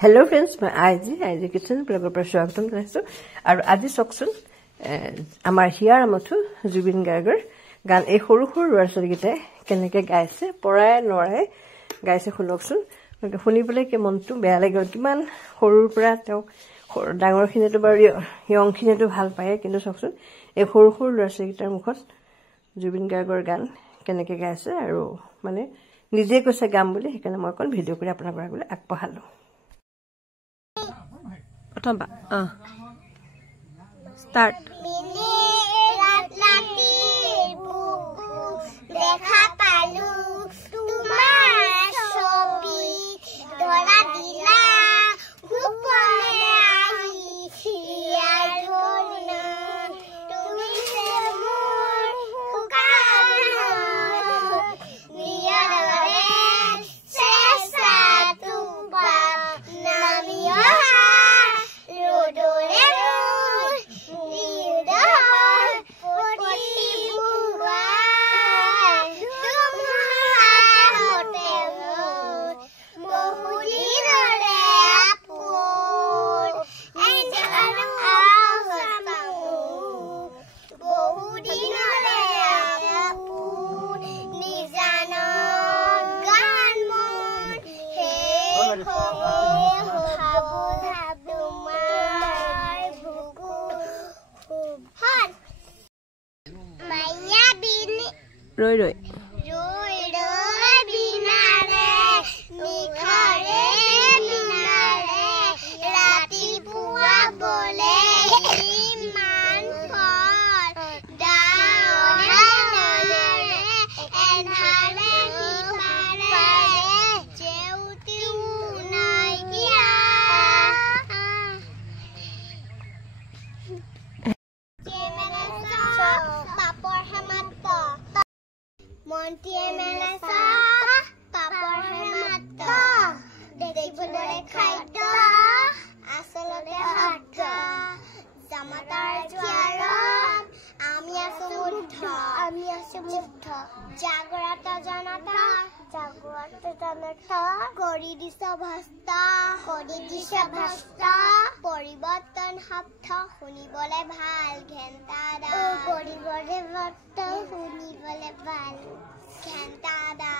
Hello friends, my IG Kitchen blogger पर स्वागतम जनाइছো আৰু আজি চকচোন আমাৰ হিয়াৰ আমথু জুবিন গাৰ্গৰ গান এই সৰু সৰু ল'ৰা-ছোৱালীগিটাই কেনেকৈ গাইছে পৰাই নৰাই গাইছে শুনকচোন শুনিবলৈ কি মনটো বেয়া লাগে কিমান সৰুৰ পৰা তেওঁ ডাঙৰখিনিটো বাৰু ইয়ংখিনিটো ভাল পায় কিন্তু চকচোন এই সৰু সৰু ল'ৰা-ছোৱালীগিটাৰ মুখত জুবিন গাৰ্গৰ গান কেনেকৈ গাইছে আৰু মানে নিজে কৈছে গাম বুলি সেইকাৰণে মই কোন ভিডিঅ' কৰি আপোনাক আগলৈ আগবঢ়ালো Start. Rồi Monty Melasa, Papa Hemata, Dekibole Kaida, Asolode Hata, Zamatar Jaran, Amia Sumutha, Jagrata Janata, Kori Disabhasta, Poribotan Hapta, Hunibole Bhal, Gentada, Poribole Vata, Hunibole Bhal. Gentada.